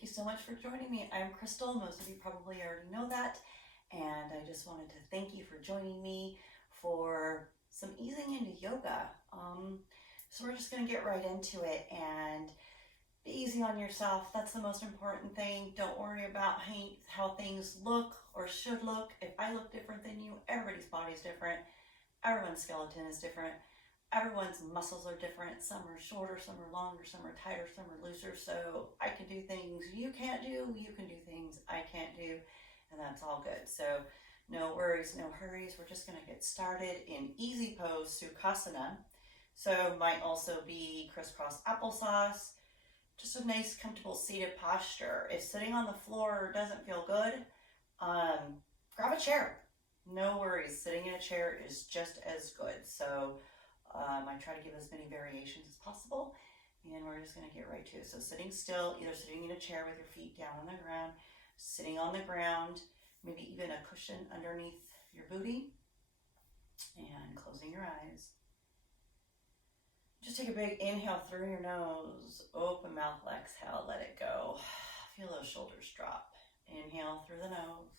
Thank you so much for joining me. I'm Cristal. Most of you probably already know that. And I just wanted to thank you for joining me for some easing into yoga. So we're just going to get right into it and be easy on yourself. That's the most important thing. Don't worry about how things look or should look. If I look different than you, everybody's body is different. Everyone's skeleton is different. Everyone's muscles are different. Some are shorter, some are longer, some are tighter, some are looser. So I can do things you can't do. You can do things I can't do. And that's all good. So no worries, no hurries. We're just going to get started in easy pose, Sukhasana. So might also be crisscross applesauce. Just a nice, comfortable seated posture. If sitting on the floor doesn't feel good, grab a chair. No worries. Sitting in a chair is just as good. So I try to give as many variations as possible. And we're just going to get right to it. So sitting still, either sitting in a chair with your feet down on the ground, sitting on the ground, maybe even a cushion underneath your booty, and closing your eyes. Just take a big inhale through your nose, open mouth, exhale, let it go. Feel those shoulders drop. Inhale through the nose.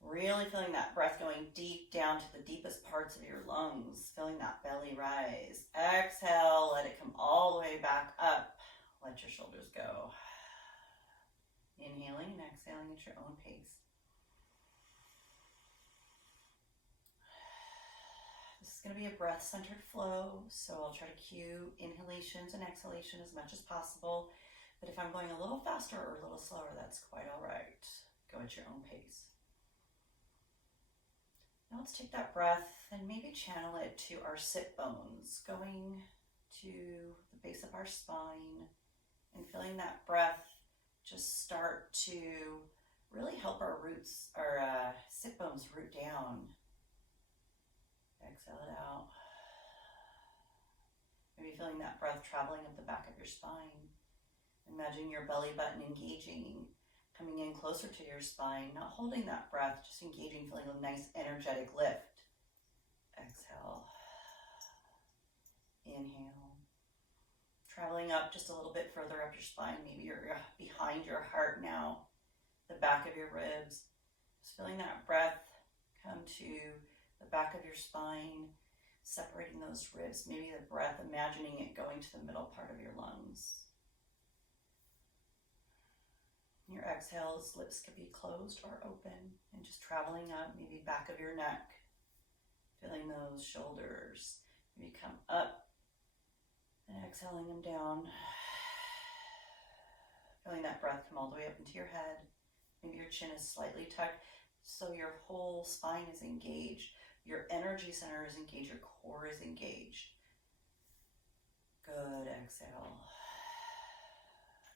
Really feeling that breath going deep down to the deepest parts of your lungs, feeling that belly rise. Exhale, let it come all the way back up. Let your shoulders go. Inhaling and exhaling at your own pace. This is going to be a breath-centered flow, so I'll try to cue inhalations and exhalation as much as possible. But if I'm going a little faster or a little slower, that's quite all right. Go at your own pace. Now let's take that breath and maybe channel it to our sit bones, going to the base of our spine and feeling that breath just start to really help our roots, our sit bones root down. Exhale it out. Maybe feeling that breath traveling up the back of your spine. Imagine your belly button engaging, coming in closer to your spine, not holding that breath, just engaging, feeling a nice energetic lift. Exhale. Inhale. Traveling up just a little bit further up your spine. Maybe you're behind your heart now, the back of your ribs. Just feeling that breath come to the back of your spine, separating those ribs. Maybe the breath, imagining it going to the middle part of your lungs. Your exhales, lips could be closed or open, and just traveling up, maybe back of your neck, feeling those shoulders. Maybe come up and exhaling them down. Feeling that breath come all the way up into your head. Maybe your chin is slightly tucked, so your whole spine is engaged. Your energy center is engaged, your core is engaged. Good, exhale.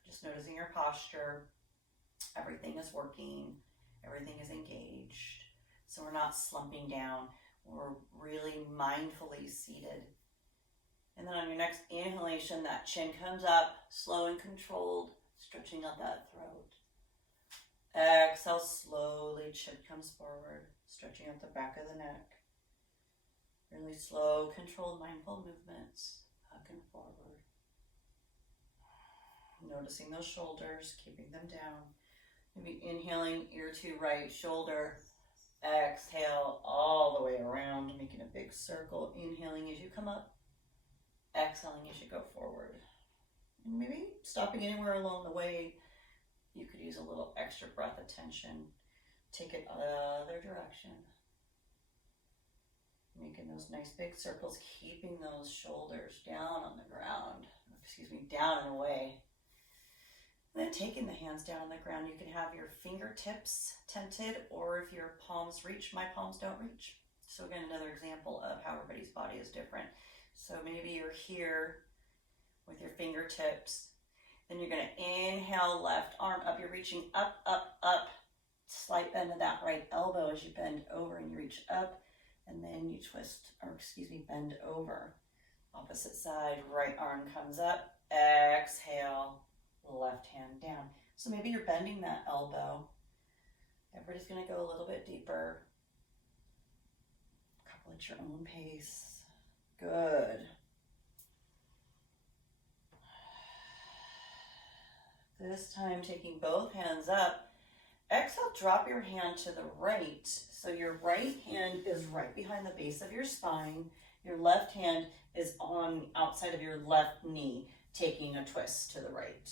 Just noticing your posture. Everything is working, everything is engaged. So we're not slumping down, we're really mindfully seated. And then on your next inhalation, that chin comes up, slow and controlled, stretching out that throat. Exhale, slowly, chin comes forward, stretching out the back of the neck. Really slow, controlled, mindful movements, up and forward. Noticing those shoulders, keeping them down. Maybe inhaling, ear to right shoulder. Exhale all the way around, making a big circle. Inhaling as you come up. Exhaling as you go forward. And maybe stopping anywhere along the way. You could use a little extra breath attention. Take it other direction. Making those nice big circles, keeping those shoulders down on the ground. Down and away. And then taking the hands down on the ground, you can have your fingertips tented, or if your palms reach, my palms don't reach. So again, another example of how everybody's body is different. So maybe you're here with your fingertips. Then you're going to inhale, left arm up. You're reaching up, up, up. Slight bend of that right elbow as you bend over and you reach up. And then you bend over. Opposite side, right arm comes up. Exhale. Left hand down. So maybe you're bending that elbow. Everybody's going to go a little bit deeper. A couple at your own pace. Good. This time taking both hands up. Exhale, drop your hand to the right. So your right hand is right behind the base of your spine. Your left hand is on outside of your left knee, taking a twist to the right.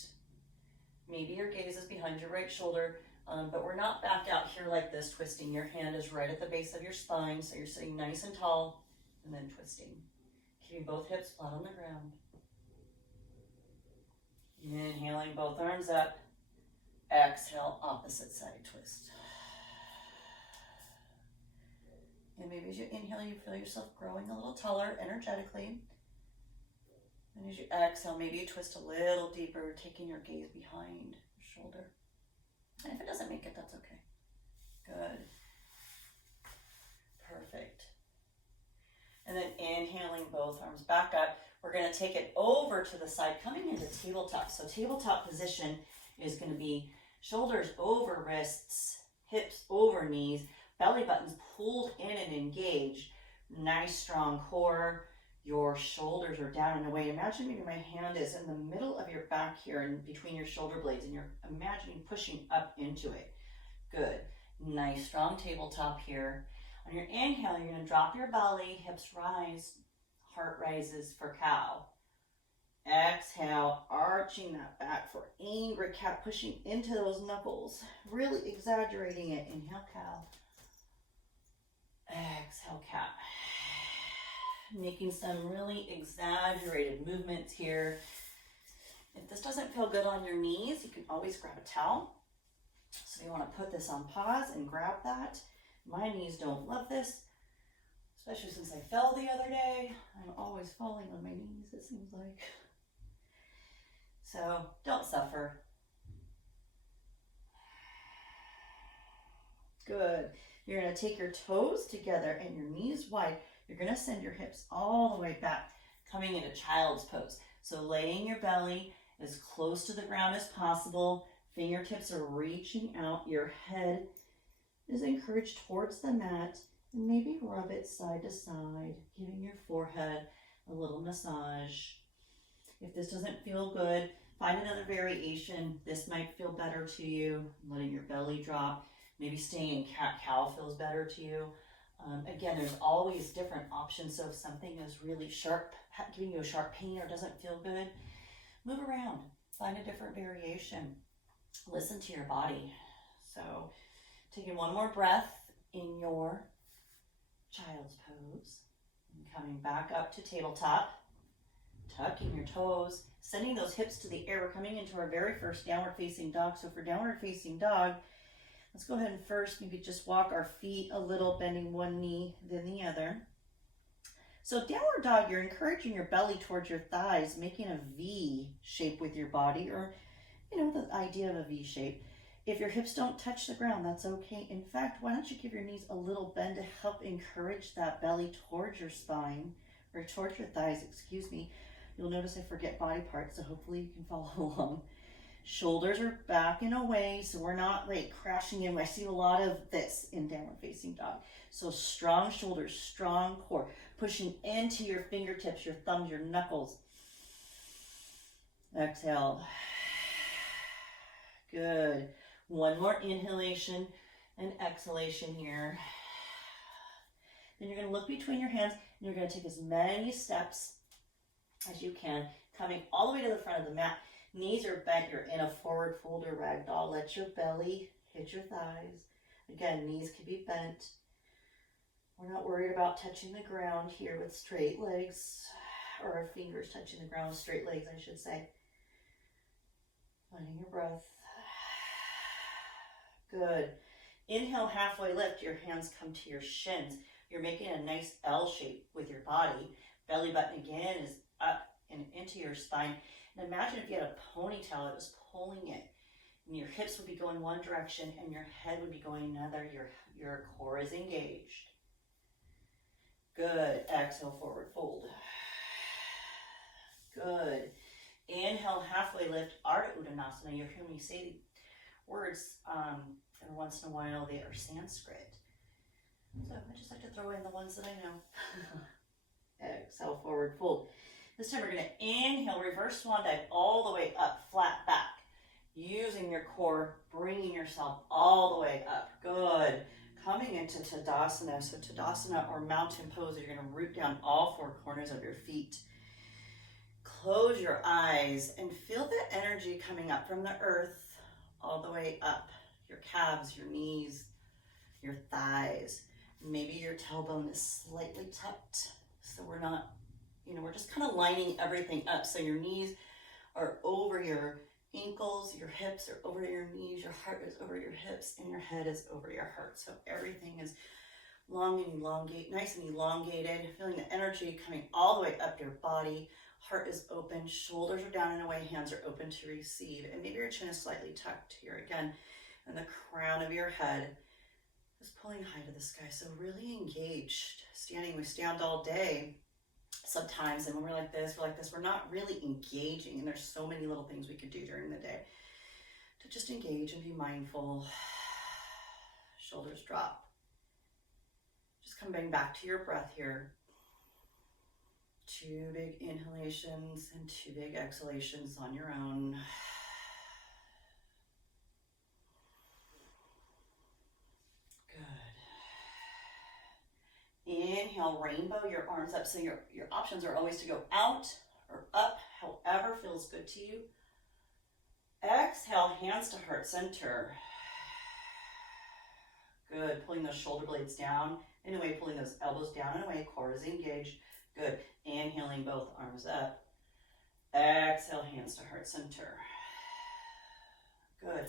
Maybe your gaze is behind your right shoulder, but we're not back out here like this, twisting. Your hand is right at the base of your spine, so you're sitting nice and tall, and then twisting. Keeping both hips flat on the ground. Inhaling both arms up. Exhale, opposite side twist. And maybe as you inhale, you feel yourself growing a little taller energetically. And as you exhale, maybe you twist a little deeper, taking your gaze behind your shoulder. And if it doesn't make it, that's okay. Good. Perfect. And then inhaling both arms back up. We're going to take it over to the side, coming into tabletop. So tabletop position is going to be shoulders over wrists, hips over knees, belly buttons pulled in and engaged. Nice strong core. Your shoulders are down and away. Imagine maybe my hand is in the middle of your back here and between your shoulder blades, and you're imagining pushing up into it. Good. Nice strong tabletop here. On your inhale, you're going to drop your belly, hips rise, heart rises for cow. Exhale, arching that back for angry cat, pushing into those knuckles, really exaggerating it. Inhale, cow. Exhale, cat. Making some really exaggerated movements here. If this doesn't feel good on your knees, you can always grab a towel. So you want to put this on pause and grab that. My knees don't love this, especially since I fell the other day. I'm always falling on my knees, it seems like. So don't suffer. Good. You're going to take your toes together and your knees wide. You're going to send your hips all the way back, coming into child's pose. So laying your belly as close to the ground as possible. Fingertips are reaching out. Your head is encouraged towards the mat. And maybe rub it side to side, giving your forehead a little massage. If this doesn't feel good, find another variation. This might feel better to you. Letting your belly drop. Maybe staying in cat-cow feels better to you. Again, there's always different options. So if something is really sharp, giving you a sharp pain or doesn't feel good, move around. Find a different variation. Listen to your body. So taking one more breath in your child's pose. And coming back up to tabletop. Tucking your toes. Sending those hips to the air. We're coming into our very first downward facing dog. So for downward facing dog, let's go ahead and first maybe just walk our feet a little, bending one knee, then the other. So downward dog, you're encouraging your belly towards your thighs, making a V shape with your body, or, the idea of a V shape. If your hips don't touch the ground, that's okay. In fact, why don't you give your knees a little bend to help encourage that belly towards your spine, or towards your thighs, excuse me. You'll notice I forget body parts, so hopefully you can follow along. Shoulders are back and away, so we're not like crashing in. I see a lot of this in downward facing dog. So strong shoulders, strong core, pushing into your fingertips, your thumbs, your knuckles. Exhale. Good. One more inhalation and exhalation here. Then you're going to look between your hands, and you're going to take as many steps as you can, coming all the way to the front of the mat. Knees are bent. You're in a forward fold or ragdoll. Let your belly hit your thighs. Again, knees can be bent. We're not worried about touching the ground here with straight legs, or our fingers touching the ground with straight legs, I should say. Finding your breath. Good. Inhale, halfway lift. Your hands come to your shins. You're making a nice L shape with your body. Belly button again is up and into your spine. And imagine if you had a ponytail that was pulling it, and your hips would be going one direction and your head would be going another. Your core is engaged. Good. Exhale, forward fold. Good. Inhale, halfway lift, Ardha Uddanasana. You'll hear me say words every once in a while. They are Sanskrit. So I just like to throw in the ones that I know. Exhale, forward fold. This time we're going to inhale, reverse swan dive all the way up, flat back. using your core, bringing yourself all the way up. Good. Coming into Tadasana. So Tadasana or mountain pose, you're going to root down all four corners of your feet. Close your eyes and feel the energy coming up from the earth all the way up. Your calves, your knees, your thighs. Maybe your tailbone is slightly tucked, so we're not, we're just kind of lining everything up. So your knees are over your ankles, your hips are over your knees, your heart is over your hips, and your head is over your heart. So everything is long and elongate, nice and elongated, feeling the energy coming all the way up your body. Heart is open, shoulders are down and away, hands are open to receive, and maybe your chin is slightly tucked here again, and the crown of your head is pulling high to the sky. So really engaged. Standing, we stand all day sometimes, and when we're like this, we're not really engaging, and there's so many little things we could do during the day to just engage and be mindful. Shoulders drop. Just coming back to your breath here. 2 big inhalations and 2 big exhalations on your own. Good. Inhale, rainbow your arms up. So your options are always to go out or up, however feels good to you. Exhale, hands to heart center. Good. Pulling those shoulder blades down and away, pulling those elbows down and away. Core is engaged. Good. Inhaling both arms up. Exhale, hands to heart center. Good.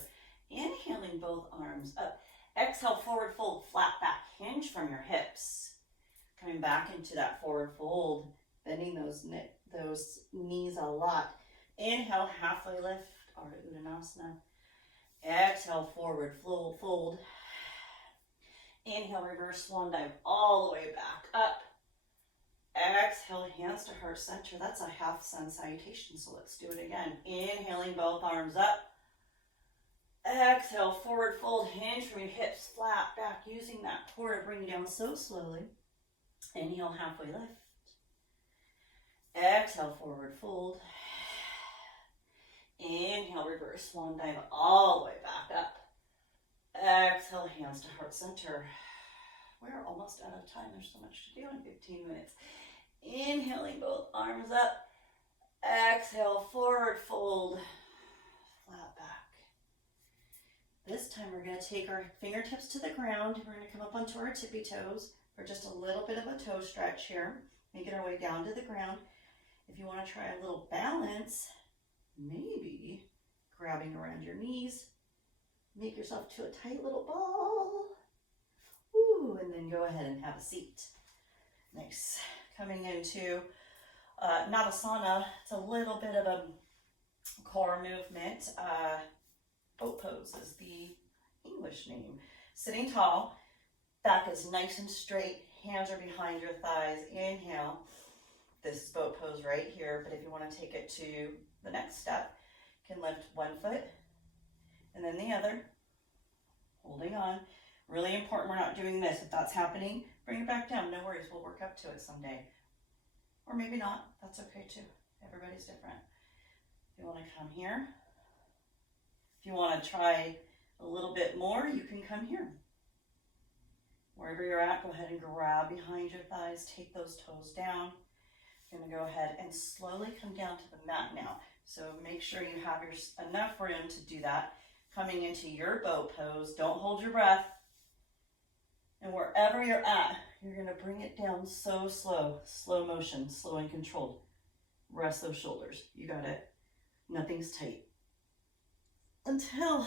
Inhaling both arms up. Exhale, forward fold, flat back, hinge from your hips. Coming back into that forward fold, bending those knees a lot. Inhale, halfway lift, or Uddanasana. Exhale, forward fold. Inhale, reverse swan dive all the way back up. Exhale, hands to heart center. That's a half sun salutation, so let's do it again. Inhaling both arms up. Exhale, forward fold, hinge from your hips, flat back, using that core to bring you down so slowly. Inhale, halfway lift. Exhale, forward fold. Inhale, reverse swan dive all the way back up. Exhale, hands to heart center. We're almost out of time. There's so much to do in 15 minutes. Inhaling both arms up. Exhale, forward fold, flat back. This time we're going to take our fingertips to the ground. We're going to come up onto our tippy toes for just a little bit of a toe stretch here. Making our way down to the ground. If you want to try a little balance, maybe grabbing around your knees. Make yourself to a tight little ball. Ooh, and then go ahead and have a seat. Nice. Coming into Namaste. It's a little bit of a core movement. Boat pose is the English name. Sitting tall, back is nice and straight, hands are behind your thighs. Inhale. This is boat pose right here, but if you want to take it to the next step, you can lift one foot and then the other, holding on. Really important we're not doing this. If that's happening, bring it back down. No worries, we'll work up to it someday. Or maybe not, that's okay too. Everybody's different. If you want to come here, if you want to try a little bit more, you can come here. Wherever you're at, go ahead and grab behind your thighs, take those toes down. You're going to go ahead and slowly come down to the mat now. So make sure you have enough room to do that. Coming into your boat pose, don't hold your breath. And wherever you're at, you're going to bring it down so slow motion, slow and controlled. Rest those shoulders. You got it. Nothing's tight. Until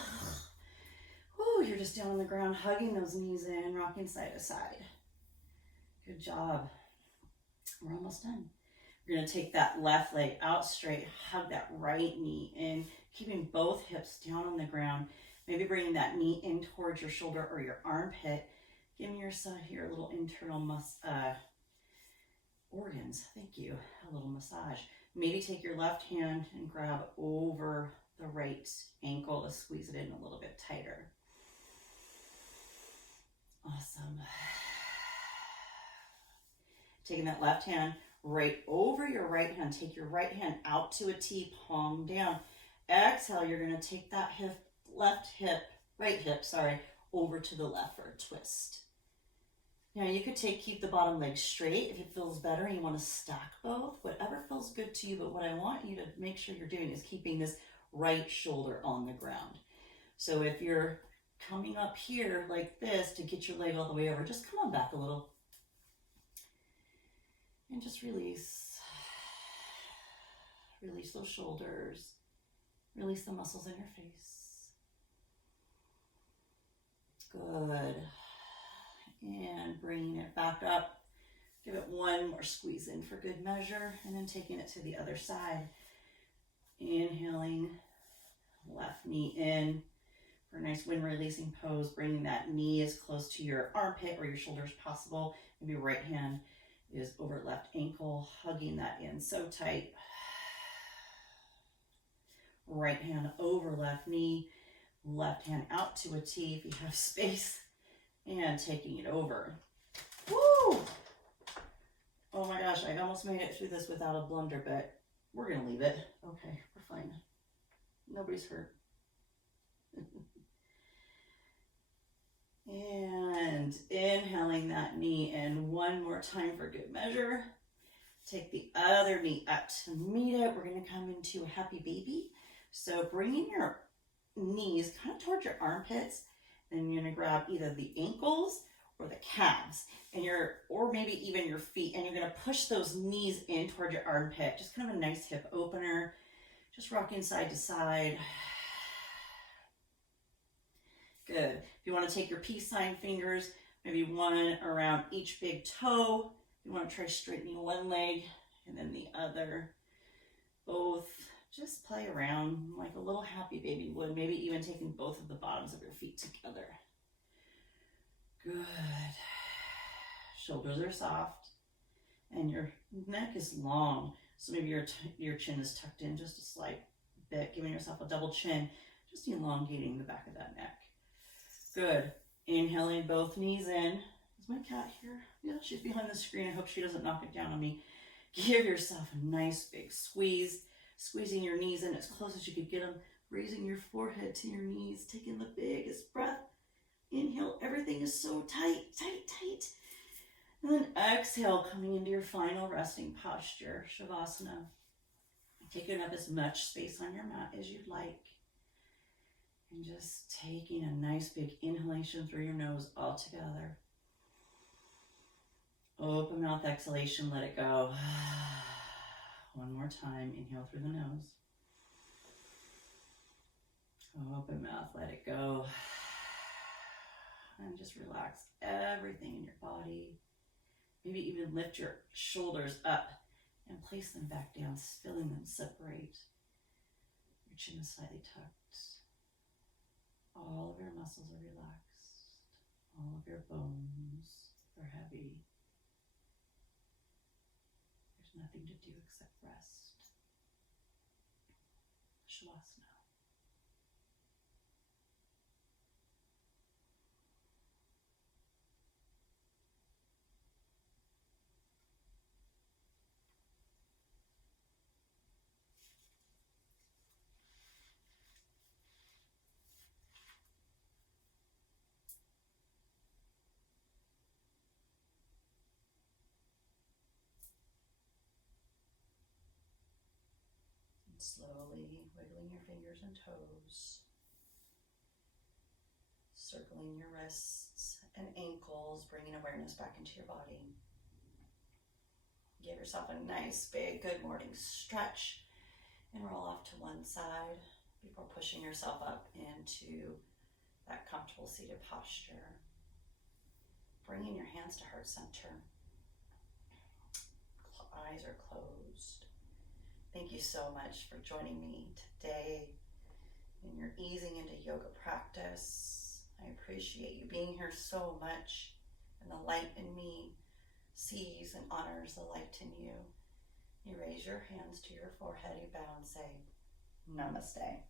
you're just down on the ground, hugging those knees in, rocking side to side. Good job. We're almost done. We're going to take that left leg out straight, hug that right knee in, keeping both hips down on the ground. Maybe bringing that knee in towards your shoulder or your armpit. Giving yourself here a little internal organs. Thank you. A little massage. Maybe take your left hand and grab over the right ankle to squeeze it in a little bit tighter. Awesome. Taking that left hand right over your right hand. Take your right hand out to a T, palm down. exhale, you're going to take that right hip, over to the left for a twist. Now you could keep the bottom leg straight if it feels better and you want to stack both, whatever feels good to you. But what I want you to make sure you're doing is keeping this right shoulder on the ground. So if you're coming up here like this to get your leg all the way over, just come on back a little and just release. Release those shoulders. Release the muscles in your face. Good. And bringing it back up. Give it one more squeeze in for good measure, and then taking it to the other side. Inhaling, left knee in for a nice wind releasing pose, bringing that knee as close to your armpit or your shoulder as possible. Maybe right hand is over left ankle, hugging that in so tight. Right hand over left knee, left hand out to a T if you have space, and taking it over. Woo! Oh my gosh, I almost made it through this without a blunder, but we're gonna leave it. Okay, we're fine. Nobody's hurt. And inhaling that knee in one more time for good measure. Take the other knee up to meet it. We're gonna come into a happy baby. So bringing your knees kind of towards your armpits, and you're gonna grab either the ankles or the calves, and or maybe even your feet, and you're gonna push those knees in toward your armpit. Just kind of a nice hip opener. Just rocking side to side. Good. If you want to take your peace sign fingers, maybe one around each big toe. You want to try straightening one leg and then the other. Both. Just play around like a little happy baby would, maybe even taking both of the bottoms of your feet together. Good. Shoulders are soft and your neck is long. So maybe your chin is tucked in just a slight bit, giving yourself a double chin, just elongating the back of that neck. Good. Inhaling both knees in. Is my cat here? Yeah, she's behind the screen. I hope she doesn't knock it down on me. Give yourself a nice big squeeze. Squeezing your knees in as close as you could get them, raising your forehead to your knees, taking the biggest breath. Inhale, everything is so tight, tight, tight. And then exhale, coming into your final resting posture, Shavasana. Taking up as much space on your mat as you'd like. And just taking a nice big inhalation through your nose all together. Open mouth exhalation, let it go. One more time, inhale through the nose. Open mouth, let it go. And just relax everything in your body. Maybe even lift your shoulders up and place them back down, feeling them separate. Your chin is slightly tucked. All of your muscles are relaxed. All of your bones are heavy. Nothing to do except rest. Shavasana. Slowly wiggling your fingers and toes, circling your wrists and ankles, bringing awareness back into your body. Give yourself a nice big good morning stretch and roll off to one side before pushing yourself up into that comfortable seated posture. Bringing your hands to heart center. Eyes are closed. Thank you so much for joining me today in your easing into yoga practice. I appreciate you being here so much, and the light in me sees and honors the light in you. You raise your hands to your forehead, you bow and say, Namaste.